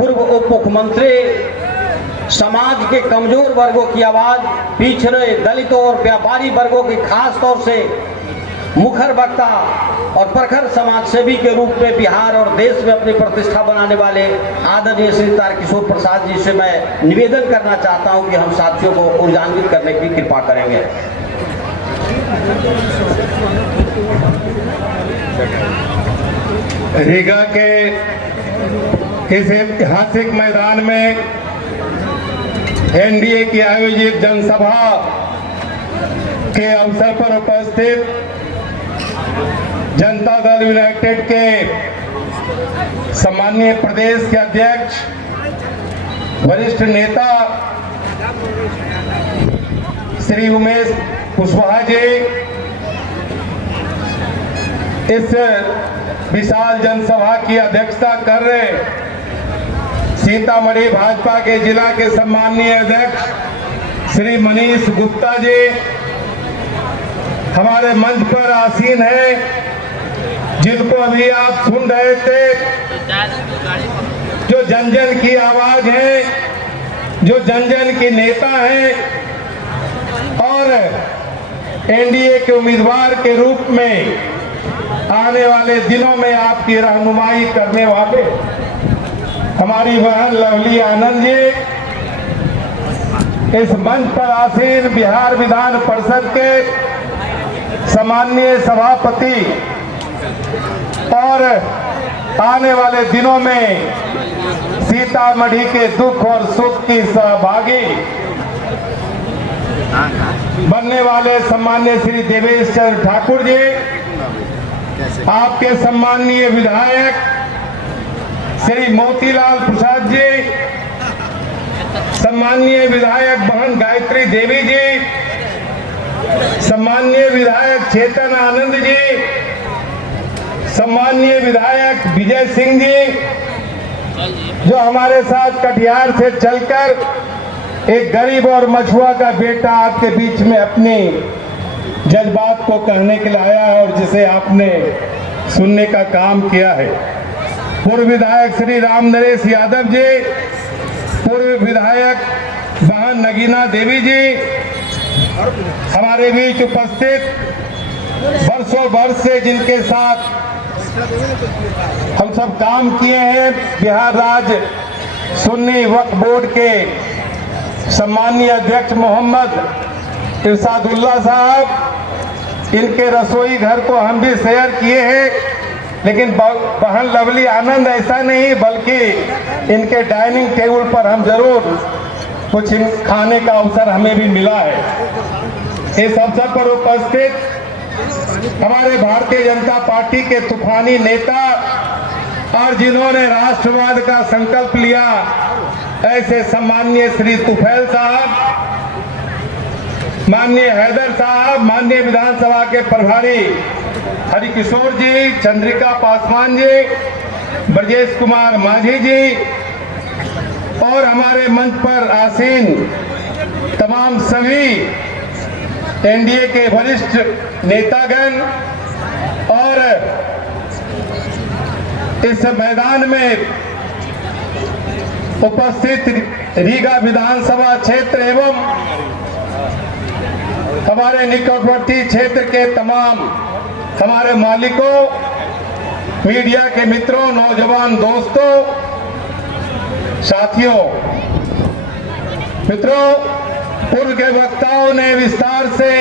पूर्व उप मुख्यमंत्री समाज के कमजोर वर्गों की आवाज, पिछड़े दलितों और व्यापारी वर्गों की खास तौर से मुखर वक्ता और प्रखर समाज सेवी के रूप में बिहार और देश में अपनी प्रतिष्ठा बनाने वाले आदरणीय श्री तारकिशोर प्रसाद जी से मैं निवेदन करना चाहता हूं कि हम साथियों को ऊर्जान्वित करने की कृपा करेंगे। रीगा के इस ऐतिहासिक मैदान में एनडीए की आयोजित जनसभा के अवसर पर उपस्थित जनता दल यूनाइटेड के सम्माननीय प्रदेश के अध्यक्ष, वरिष्ठ नेता श्री उमेश कुशवाहा जी, इस विशाल जनसभा की अध्यक्षता कर रहे सीतामढ़ी भाजपा के जिला के सम्माननीय अध्यक्ष श्री मनीष गुप्ता जी, हमारे मंच पर आसीन है, जिनको अभी आप सुन रहे थे, जो जन जन की आवाज है, जो जन जन की नेता है और एनडीए के उम्मीदवार के रूप में आने वाले दिनों में आपकी रहनुमाई करने वाले हमारी बहन लवली आनंद जी, इस मंच पर आसीन बिहार विधान परिषद के सम्माननीय सभापति और आने वाले दिनों में सीतामढ़ी के दुख और सुख की सहभागी बनने वाले सम्माननीय श्री देवेश चंद्र ठाकुर जी, आपके सम्माननीय विधायक श्री मोतीलाल प्रसाद जी, सम्माननीय विधायक बहन गायत्री देवी जी, सम्माननीय विधायक चेतन आनंद जी, सम्माननीय विधायक विजय सिंह जी, जो हमारे साथ कटिहार से चलकर एक गरीब और मछुआ का बेटा आपके बीच में अपनी जज्बात को कहने के लिए आया है और जिसे आपने सुनने का काम किया है। पूर्व विधायक श्री राम नरेश यादव जी, पूर्व विधायक बहन नगीना देवी जी, हमारे बीच उपस्थित वर्षों वर्ष से जिनके साथ हम सब काम किए हैं, बिहार राज्य सुन्नी वक्फ बोर्ड के सम्माननीय अध्यक्ष मोहम्मद इरशादुल्लाह साहब, इनके रसोई घर को हम भी शेयर किए हैं, लेकिन बहन लवली आनंद ऐसा नहीं, बल्कि इनके डाइनिंग टेबल पर हम जरूर कुछ खाने का अवसर हमें भी मिला है। इस अवसर पर उपस्थित हमारे भारतीय जनता पार्टी के तूफानी नेता और जिन्होंने राष्ट्रवाद का संकल्प लिया, ऐसे सम्माननीय श्री तुफैल साहब, माननीय हैदर साहब, माननीय विधानसभा के प्रभारी हरिकिशोर जी, चंद्रिका पासवान जी, ब्रजेश कुमार माझी जी और हमारे मंच पर आसीन तमाम सभी एनडीए के वरिष्ठ नेतागण और इस मैदान में उपस्थित रीगा विधानसभा क्षेत्र एवं हमारे निकटवर्ती क्षेत्र के तमाम हमारे मालिकों, मीडिया के मित्रों, नौजवान दोस्तों, साथियों, मित्रों, पूर्व के वक्ताओं ने विस्तार से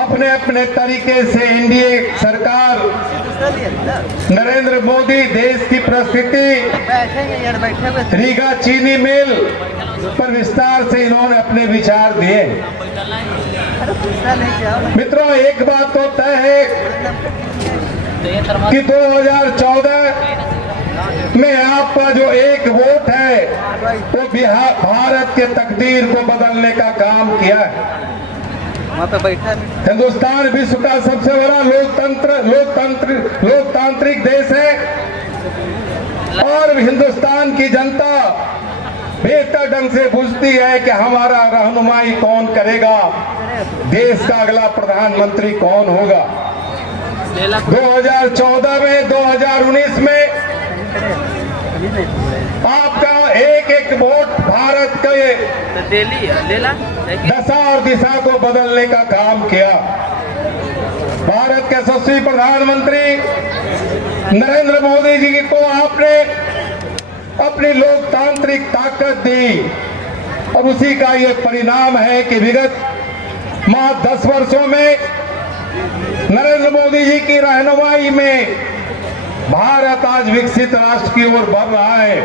अपने अपने तरीके से एनडीए सरकार, नरेंद्र मोदी, देश की परिस्थिति, रीगा चीनी मिल पर विस्तार से इन्होंने अपने विचार दिए। मित्रों, एक बात तो तय है कि 2014 में आपका जो एक वोट है वो भारत के तकदीर को बदलने का काम किया है। हिंदुस्तान विश्व का सबसे बड़ा लोकतांत्रिक देश है और हिंदुस्तान की जनता बेहतर ढंग से बुझती है कि हमारा रहनुमाई कौन करेगा, देश का अगला प्रधानमंत्री कौन होगा। 2014 में, 2019 में आपका एक एक वोट भारत के दशा और दिशा को बदलने का काम किया। भारत के यशस्वी प्रधानमंत्री नरेंद्र मोदी जी को आपने अपनी लोकतांत्रिक ताकत दी और उसी का ये परिणाम है कि विगत 10 वर्षों में नरेंद्र मोदी जी की रहनुमाई में भारत आज विकसित राष्ट्र की ओर बढ़ रहा है।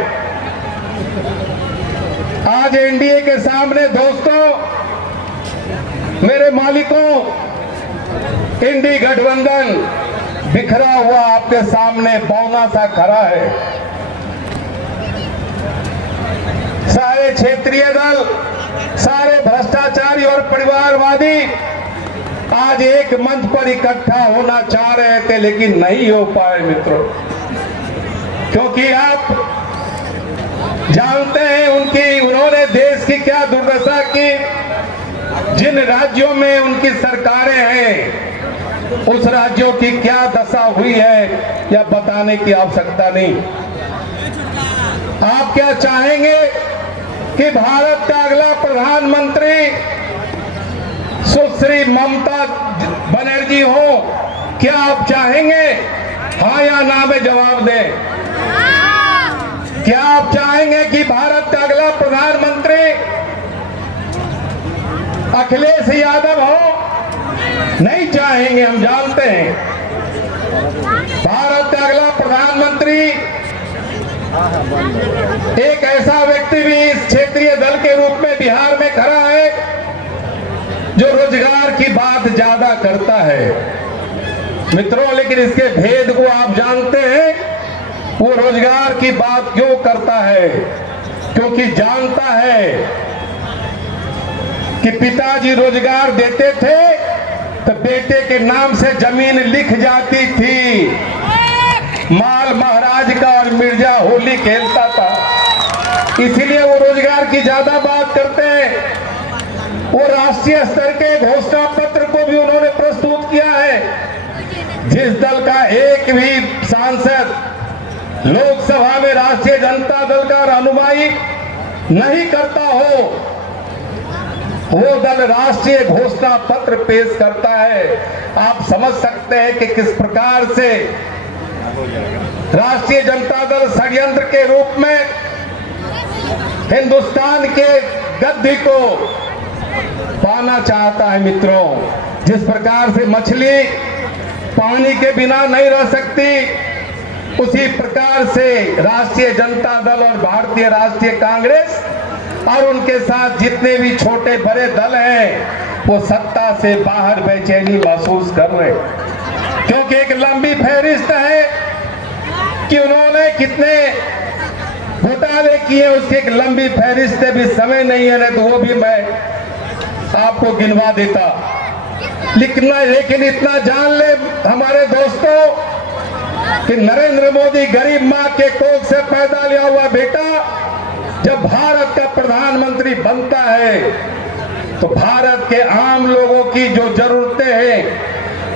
आज एनडीए के सामने दोस्तों, मेरे मालिकों, इंडी गठबंधन बिखरा हुआ आपके सामने बौना सा खड़ा है। सारे क्षेत्रीय दल, सारे भ्रष्टाचारी और परिवारवादी आज एक मंच पर इकट्ठा होना चाह रहे थे, लेकिन नहीं हो पाए मित्रों, क्योंकि आप जानते हैं उन्होंने देश की क्या दुर्दशा की। जिन राज्यों में उनकी सरकारें हैं, उस राज्यों की क्या दशा हुई है यह बताने की आवश्यकता नहीं। आप क्या चाहेंगे कि भारत का अगला प्रधानमंत्री सुश्री ममता बनर्जी हो? क्या आप चाहेंगे? हाँ या ना में जवाब दें। क्या आप चाहेंगे कि भारत का अगला प्रधानमंत्री अखिलेश यादव हो? नहीं चाहेंगे, हम जानते हैं। भारत का अगला प्रधानमंत्री एक ऐसा व्यक्ति भी इस क्षेत्रीय दल के रूप में बिहार में खड़ा है जो रोजगार की बात ज्यादा करता है मित्रों। लेकिन इसके भेद को आप जानते हैं, वो रोजगार की बात क्यों करता है? क्योंकि जानता है कि पिताजी रोजगार देते थे तो बेटे के नाम से जमीन लिख जाती थी। माल महाराज का और मिर्जा होली खेलता था, इसीलिए वो रोजगार की ज्यादा बात करते हैं। वो राष्ट्रीय स्तर के घोषणा पत्र को भी उन्होंने प्रस्तुत किया है। जिस दल का एक भी सांसद लोकसभा में राष्ट्रीय जनता दल का रहनुमाई नहीं करता हो, वो दल राष्ट्रीय घोषणा पत्र पेश करता है। आप समझ सकते हैं कि किस प्रकार से राष्ट्रीय जनता दल षड्यंत्र के रूप में हिंदुस्तान के गद्दी को पाना चाहता है मित्रों। जिस प्रकार से मछली पानी के बिना नहीं रह सकती, उसी प्रकार से राष्ट्रीय जनता दल और भारतीय राष्ट्रीय कांग्रेस और उनके साथ जितने भी छोटे बड़े दल हैं, वो सत्ता से बाहर बेचैनी महसूस कर रहे हैं। क्योंकि एक लंबी फहरिस्त है कि उन्होंने कितने घोटाले किए, उसकी एक लंबी फहरिस्त है। भी समय नहीं है तो वो भी मैं आपको गिनवा देता। लेकिन इतना जान ले हमारे दोस्तों कि नरेंद्र मोदी गरीब मां के कोख से पैदा लिया हुआ बेटा जब भारत का प्रधानमंत्री बनता है तो भारत के आम लोगों की जो जरूरतें हैं,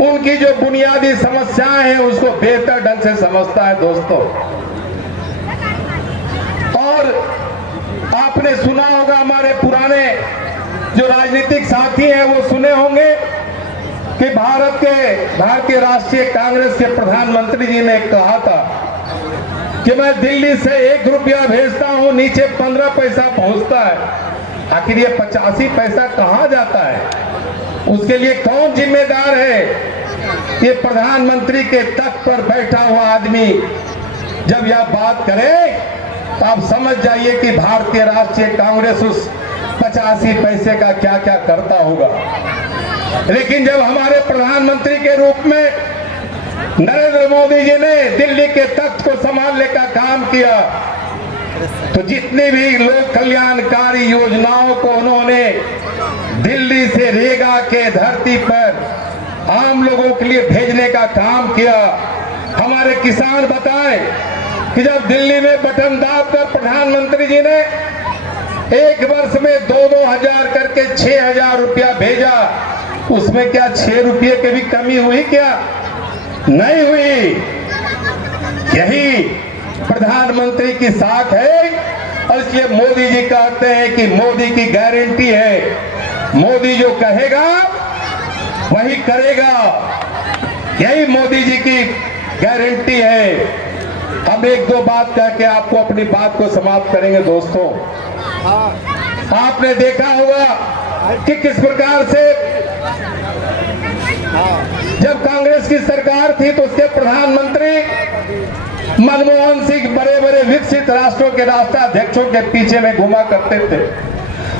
उनकी जो बुनियादी समस्याएं हैं, उसको बेहतर ढंग से समझता है दोस्तों। और आपने सुना होगा, हमारे पुराने जो राजनीतिक साथी हैं वो सुने होंगे कि भारतीय राष्ट्रीय कांग्रेस के प्रधानमंत्री जी ने कहा था कि मैं दिल्ली से 1 रुपया भेजता हूं, नीचे 15 पैसा पहुंचता है। आखिर ये 85 पैसा कहां जाता है? उसके लिए कौन जिम्मेदार है? ये प्रधानमंत्री के तख्त पर बैठा हुआ आदमी जब यह बात करे तो आप समझ जाइए कि भारतीय राष्ट्रीय कांग्रेस उस 85 पैसे का क्या क्या करता होगा। लेकिन जब हमारे प्रधानमंत्री के रूप में नरेंद्र मोदी जी ने दिल्ली के तख्त को संभालने का काम किया, तो जितनी भी लोक कल्याणकारी योजनाओं को उन्होंने दिल्ली से रेगा के धरती पर आम लोगों के लिए भेजने का काम किया। हमारे किसान बताएं कि जब दिल्ली में बटन दाबकर प्रधानमंत्री जी ने 1 वर्ष में 2-2 हजार करके 6,000 रुपया भेजा, उसमें क्या 6 रुपये की भी कमी हुई? क्या नहीं हुई? यही प्रधानमंत्री की साख है, और इसलिए मोदी जी कहते हैं कि मोदी की गारंटी है, मोदी जो कहेगा वही करेगा, यही मोदी जी की गारंटी है। अब एक दो बात कह के आपको अपनी बात को समाप्त करेंगे। दोस्तों, आपने देखा होगा कि किस प्रकार से जब कांग्रेस की सरकार थी तो उसके प्रधानमंत्री मनमोहन सिंह बड़े बड़े विकसित राष्ट्रों के राष्ट्राध्यक्षों के पीछे में घुमा करते थे,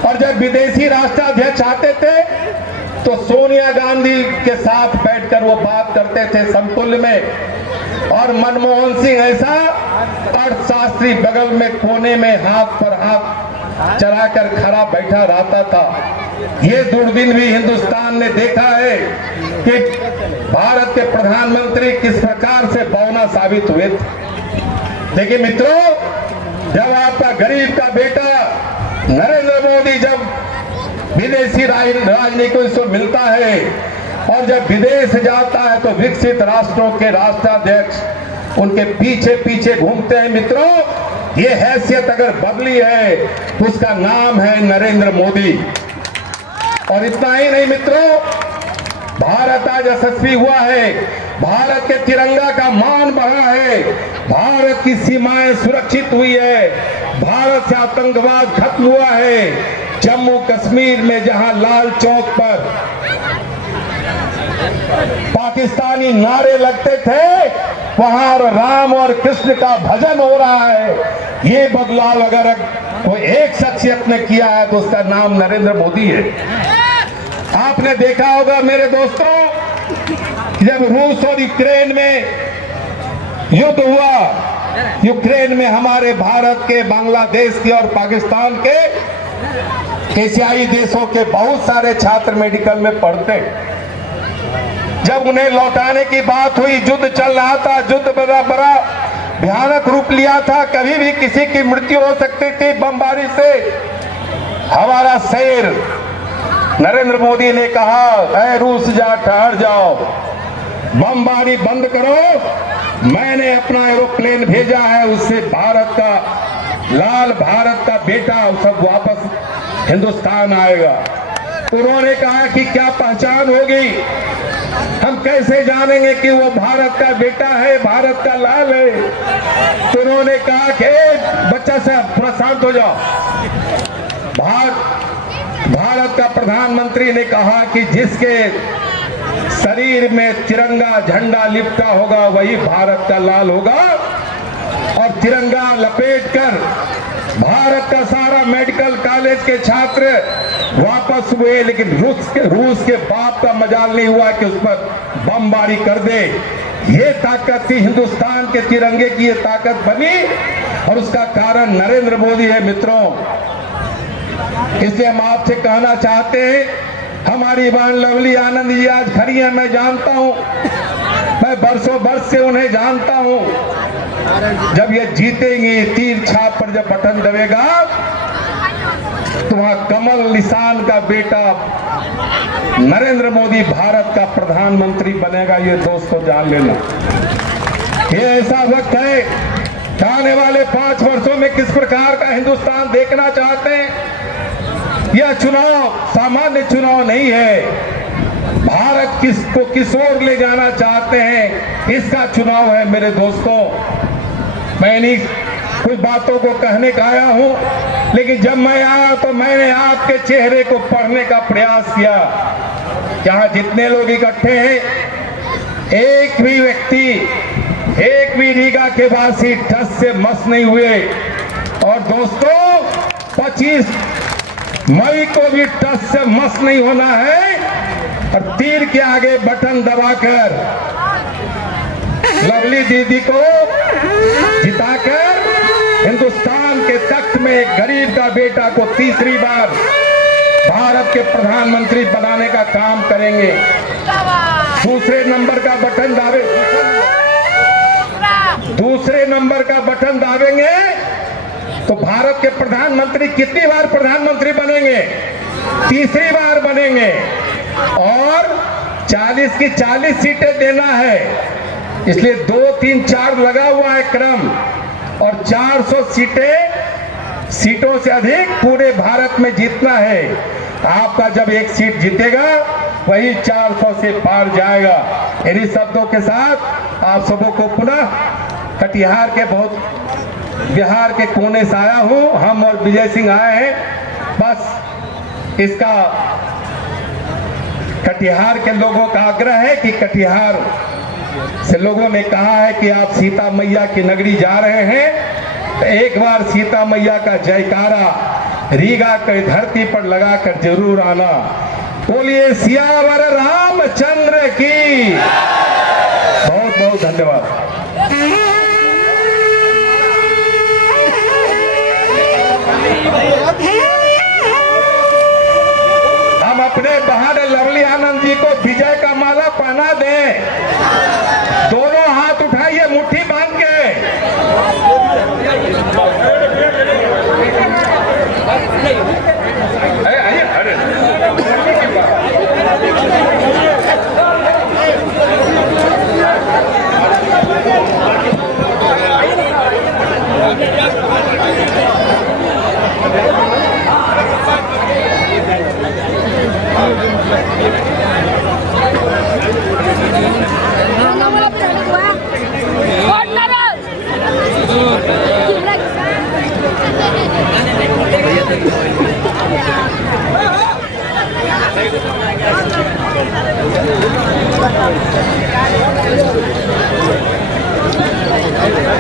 और जब विदेशी राष्ट्राध्यक्ष आते थे तो सोनिया गांधी के साथ बैठकर वो बात करते थे समतुल्य में, और मनमोहन सिंह ऐसा अर्थशास्त्री बगल में कोने में हाथ पर हाथ चलाकर खड़ा बैठा रहता था। ये दूरबीन भी हिंदुस्तान ने देखा है कि भारत के प्रधानमंत्री किस प्रकार से बौना साबित हुए थे। देखिए मित्रों, जब आपका गरीब का बेटा नरेंद्र मोदी जब विदेशी राजनीतियों से मिलता है और जब विदेश जाता है तो विकसित राष्ट्रों के राष्ट्राध्यक्ष उनके पीछे पीछे घूमते हैं। मित्रों, ये हैसियत अगर बदली है तो उसका नाम है नरेंद्र मोदी। और इतना ही नहीं मित्रों, भारत आज यशस्वी हुआ है, भारत के तिरंगा का मान बढ़ा है, भारत की सीमाएं सुरक्षित हुई है, भारत से आतंकवाद खत्म हुआ है। जम्मू कश्मीर में जहां लाल चौक पर पाकिस्तानी नारे लगते थे, वहां राम और कृष्ण का भजन हो रहा है। ये बदलाव अगर कोई एक शख्सियत ने किया है तो उसका नाम नरेंद्र मोदी है। आपने देखा होगा मेरे दोस्तों, जब रूस और यूक्रेन में युद्ध हुआ, यूक्रेन में हमारे भारत के, बांग्लादेश के और पाकिस्तान के एशियाई देशों के बहुत सारे छात्र मेडिकल में पढ़ते, जब उन्हें लौटाने की बात हुई, युद्ध चल रहा था, युद्ध बड़ा भयानक रूप लिया था, कभी भी किसी की मृत्यु हो सकती थी बमबारी से। हमारा शेर नरेंद्र मोदी ने कहा, ऐ रूस जा ठहर जाओ, बमबारी बंद करो, मैंने अपना एरोप्लेन भेजा है, उससे भारत का लाल, भारत का बेटा सब वापस हिंदुस्तान आएगा। उन्होंने कहा कि क्या पहचान होगी, हम कैसे जानेंगे कि वो भारत का बेटा है, भारत का लाल है। तो उन्होंने कहा कि बच्चा साहब थोड़ा शांत हो जाओ। भारत का प्रधानमंत्री ने कहा कि जिसके शरीर में तिरंगा झंडा लिपटा होगा वही भारत का लाल होगा, और तिरंगा लपेटकर भारत का सारा मेडिकल कॉलेज के छात्र वापस हुए, लेकिन रूस के बाप का मजाल नहीं हुआ कि उस पर बमबारी कर दे। ये ताकत थी हिंदुस्तान के तिरंगे की, ये ताकत बनी, और उसका कारण नरेंद्र मोदी है। मित्रों, इसलिए हम आपसे कहना चाहते हैं, हमारी बहन लवली आनंद जी आज खड़ी है, मैं जानता हूं, मैं बरसों बरस से उन्हें जानता हूं। जब ये जीतेंगी, तीर छाप पर जब बटन दबेगा तो वहां कमल निशान का बेटा नरेंद्र मोदी भारत का प्रधानमंत्री बनेगा। ये दोस्तों जान लेना, ये ऐसा वक्त है कि आने वाले 5 वर्षों में किस प्रकार का हिंदुस्तान देखना चाहते हैं। यह चुनाव सामान्य चुनाव नहीं है, भारत किसको किस ओर ले जाना चाहते हैं इसका चुनाव है। मेरे दोस्तों, मैं नहीं कुछ बातों को कहने का आया हूं, लेकिन जब मैं आया तो मैंने आपके चेहरे को पढ़ने का प्रयास किया। जहां जितने लोग इकट्ठे हैं, एक भी व्यक्ति, एक भी रीगा के वासी ठस से मस नहीं हुए। और दोस्तों, 25 मई को भी टस से मस नहीं होना है, और तीर के आगे बटन दबाकर लवली दीदी को जिताकर हिंदुस्तान के तख्त में एक गरीब का बेटा को तीसरी बार भारत के प्रधानमंत्री बनाने का काम करेंगे। दूसरे नंबर का बटन दूसरे नंबर का बटन दाबेंगे तो भारत के प्रधानमंत्री कितनी बार प्रधानमंत्री बनेंगे? तीसरी बार बनेंगे, और 40 की 40 सीटें देना है। इसलिए 2, 3, 4 लगा हुआ है क्रम। और 400 सीटों से अधिक पूरे भारत में जीतना है। आपका जब एक सीट जीतेगा वही 400 से पार जाएगा। इन्हीं शब्दों के साथ आप सबों को पुनः कटिहार के बिहार के कोने से आया हूं। हम और विजय सिंह आए हैं, बस इसका कटिहार के लोगों का आग्रह है कि कटिहार से लोगों ने कहा है कि आप सीता मैया की नगरी जा रहे हैं, एक बार सीता मैया का जयकारा रीगा की धरती पर लगाकर जरूर आना। बोलिए सियावर रामचंद्र की। बहुत बहुत धन्यवाद। हम अपने बहादुर लवली आनंद जी को विजय का माला पहना दें। दोनों हाथ उठाइए मुट्ठी बांध के।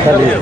चलिए।